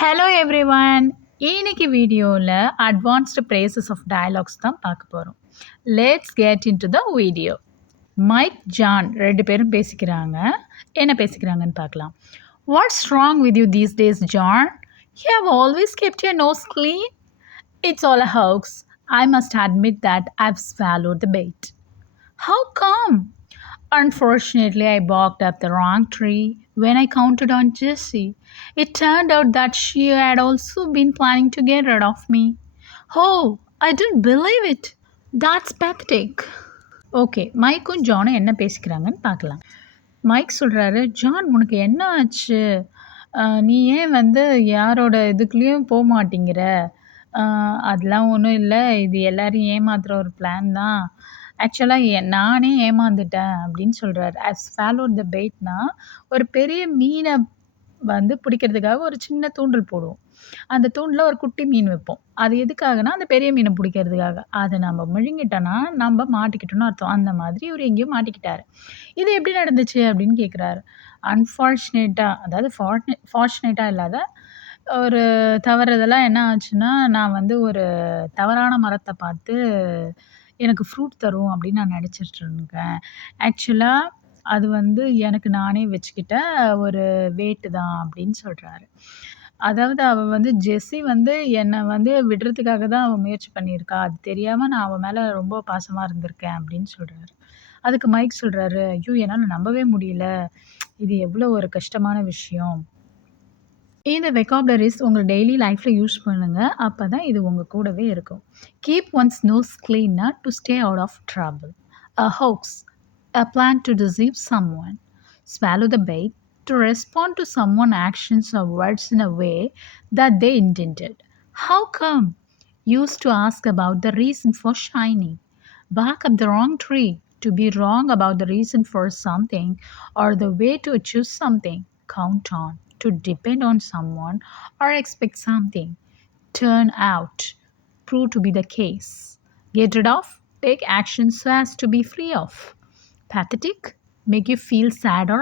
Hello everyone. இன்னைக்கு வீடியோவில் advanced braces of dialogues தான் பார்க்க போகிறோம். Let's get into the video. Mike John ரெண்டு பேரும் பேசிக்கிறாங்க. என்ன பேசிக்கிறாங்கன்னு பார்க்கலாம். What's wrong with you these days John? You have always kept your nose clean. It's all a hoax. I must admit that I've swallowed the bait. How come? Unfortunately, I barked up the wrong tree when I counted on Jessie. It turned out that she had also been planning to get rid of me. Oh, I didn't believe it. That's pathetic. Okay, மைக்கும் ஜானும் என்ன பேசிக்கிறாங்கன்னு பார்க்கலாம். Mic சொல்கிறாரு, John உனக்கு என்ன ஆச்சு? நீ ஏன் யாரோட இதுக்குள்ளேயும் போக மாட்டேங்கிற? அதெல்லாம் ஒன்றும் இல்லை, இது எல்லாரையும் ஏமாத்துகிற ஒரு பிளான் தான். ஆக்சுவலாக நானே ஏமாந்துட்டேன் அப்படின்னு சொல்கிறாரு. ஐவ் ஸ்வாலோட் த பெயிட்னா ஒரு பெரிய மீனை பிடிக்கிறதுக்காக ஒரு சின்ன தூண்டில் போடுவோம். அந்த தூண்டில் ஒரு குட்டி மீன் வைப்போம். அது எதுக்காகனா அந்த பெரிய மீனை பிடிக்கிறதுக்காக. அதை நம்ம முழுங்கிட்டோன்னா நம்ம மாட்டிக்கிட்டோன்னு அர்த்தம். அந்த மாதிரி இவர் எங்கேயும் மாட்டிக்கிட்டாரு. இது எப்படி நடந்துச்சு அப்படின்னு கேட்குறாரு. அன்ஃபார்ச்சுனேட்டாக, அதாவது ஃபார்ச்சுனேட்டாக இல்லாத ஒரு தவறுதெல்லாம் என்ன ஆச்சுன்னா, நான் ஒரு தவறான மரத்தை பார்த்து எனக்கு ஃப்ரூட் தரும் அப்படின்னு நான் நினச்சிட்ருக்கேன். ஆக்சுவலாக அது எனக்கு நானே வச்சுக்கிட்ட ஒரு வேட்டு தான் அப்படின்னு சொல்கிறாரு. அதாவது அவள் ஜெஸ்ஸி என்னை விடுறதுக்காக தான் அவள் முயற்சி பண்ணியிருக்கா. அது தெரியாமல் நான் அவள் மேலே ரொம்ப பாசமாக இருந்திருக்கேன் அப்படின்னு சொல்கிறாரு. அதுக்கு மைக் சொல்கிறாரு, ஐயோ என்னால் நம்பவே முடியல, இது எவ்வளோ ஒரு கஷ்டமான விஷயம். இந்த வெக்காபுலரிஸ் உங்கள் டெய்லி லைஃப்பில் யூஸ் பண்ணுங்கள். அப்போ தான் இது உங்கள் கூடவே இருக்கும். கீப் ஒன்ஸ் நோஸ் க்ளீனாக to stay out of trouble. A hoax, a plan to deceive someone. Swallow the bait to respond to someone's actions or words in a way that they intended. How come? Used to ask about the reason for shining. Bark up the wrong tree to be wrong about the reason for something or the way to achieve something. Count on to depend on someone or expect something. Turn out. Prove to be the case. Get rid of. Take action so as to be free of. Pathetic, make you feel sad or